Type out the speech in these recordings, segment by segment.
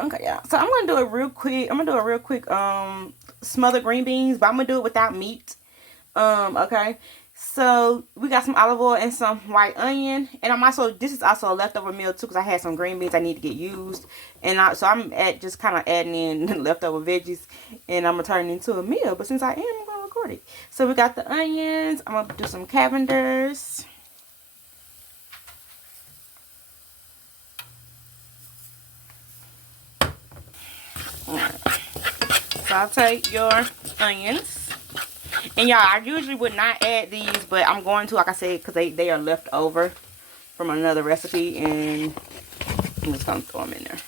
Okay, yeah. So I'm gonna do it real quick. I'm gonna do a real quick smothered green beans, but I'm gonna do it without meat. Okay. So we got some olive oil and some white onion, and this is also a leftover meal too, because I had some green beans I need to get used, and so I'm just kind of adding in leftover veggies, and I'm gonna turn it into a meal. But since I am, I'm gonna record it. So we got the onions. I'm gonna do some cavenders. Saute your onions. And y'all, I usually would not add these, but I'm going to, like I said, because they are left over from another recipe, and I'm just going to throw them in there.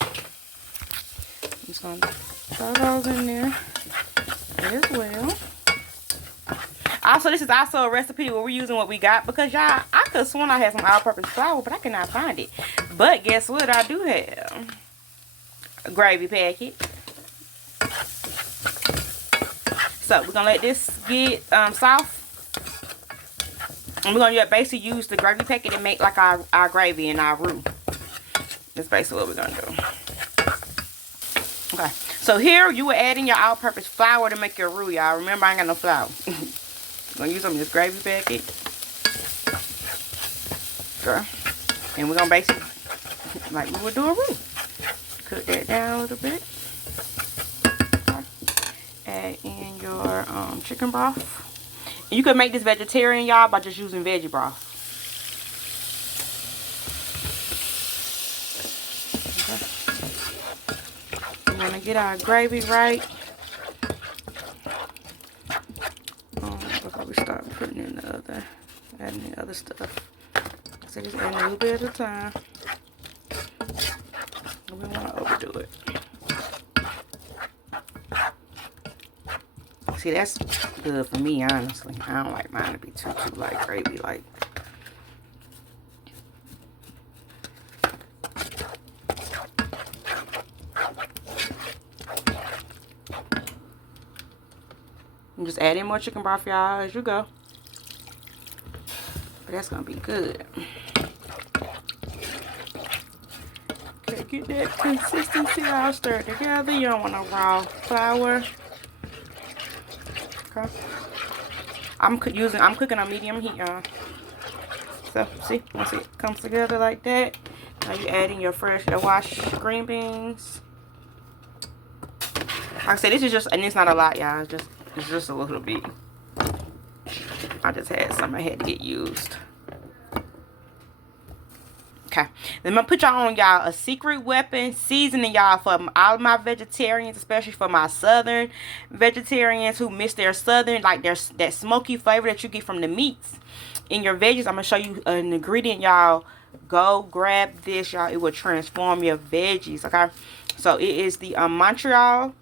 I'm just going to throw those in there as well. Also, this is also a recipe where we're using what we got, because y'all, I could have sworn I had some all-purpose flour, but I cannot find it. But guess what? I do have a gravy packet. So we're gonna let this get soft, and we're gonna basically use the gravy packet to make like our gravy and our roux. That's basically what we're gonna do. Okay, so here you were adding your all-purpose flour to make your roux, y'all. Remember, I ain't got no flour. I'm gonna use some of this gravy packet. Okay. And we're gonna basically, like we would do a roux, cook that down a little bit. Add in your chicken broth. And you can make this vegetarian, y'all, by just using veggie broth. Okay. We're gonna get our gravy right. Before we start putting in adding the other stuff. So just add a little bit at a time. We don't want to overdo it. See, that's good for me, honestly. I don't like mine to be too like gravy like. I'm just adding more chicken broth, y'all, as you go. But that's gonna be good. Okay, get that consistency all stirred together. You don't want no raw flour. Okay. I'm cooking on medium heat, y'all. So see, once it comes together like that, now you're adding your washed green beans. Like I said, this is just, and it's not a lot, y'all. It's just a little bit. I just had some I had to get used. Okay, then I'm gonna put y'all on, y'all, a secret weapon seasoning, y'all, for all of my vegetarians, especially for my southern vegetarians who miss their southern, like that smoky flavor that you get from the meats in your veggies. I'm gonna show you an ingredient, y'all. Go grab this, y'all. It will transform your veggies. Okay, so it is the Montreal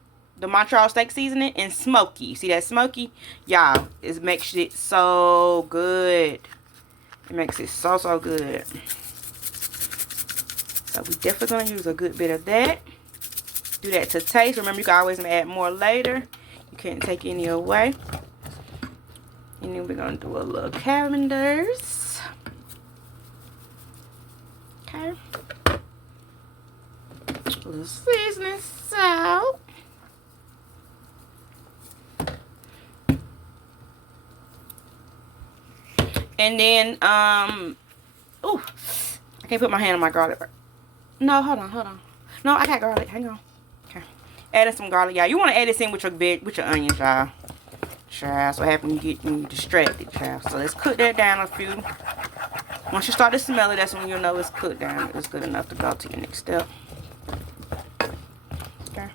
steak seasoning and smoky. See that smoky, y'all? It makes it so good. It makes it so good. So we definitely gonna use a good bit of that. Do that to taste. Remember, you can always add more later. You can't take any away. And then we're gonna do a little cavenders. Okay. A little seasoning salt. And then ooh, I can't put my hand on my garlic. No, hold on. No, I got garlic. Hang on. Okay. Adding some garlic, y'all. You want to add this in with your onions, y'all. Child, so what happens when you distracted, child. So let's cook that down a few. Once you start to smell it, that's when you'll know it's cooked down. It's good enough to go to your next step. Okay.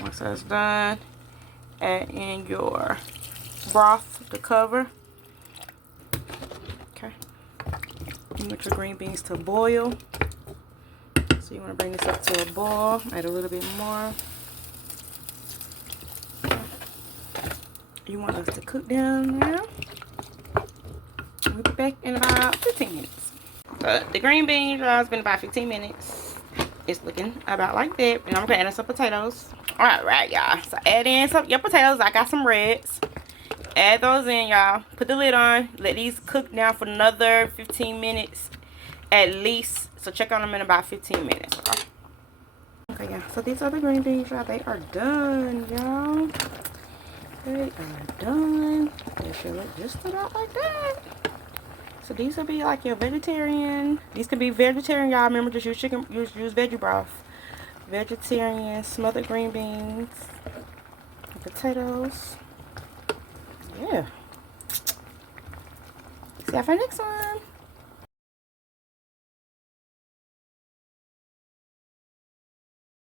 Once that's done, add in your broth to cover. Okay. You want your green beans to boil. So you want to bring this up to a boil. Add a little bit more. You want us to cook down now. We'll be back in about 15 minutes. So the green beans, y'all, it's been about 15 minutes. It's looking about like that. And I'm going to add in some potatoes. Alright, y'all. So add in your potatoes. I got some reds. add those in, y'all. Put the lid on. Let these cook down for another 15 minutes at least. So check on them in about 15 minutes. Okay, yeah. So these are the green beans, y'all. They are done, y'all. They are done. They should look just about like that. So these will be like your vegetarian. These can be vegetarian, y'all. Remember, just use chicken. Use veggie broth. Vegetarian smothered green beans, potatoes. Yeah. See you for next one.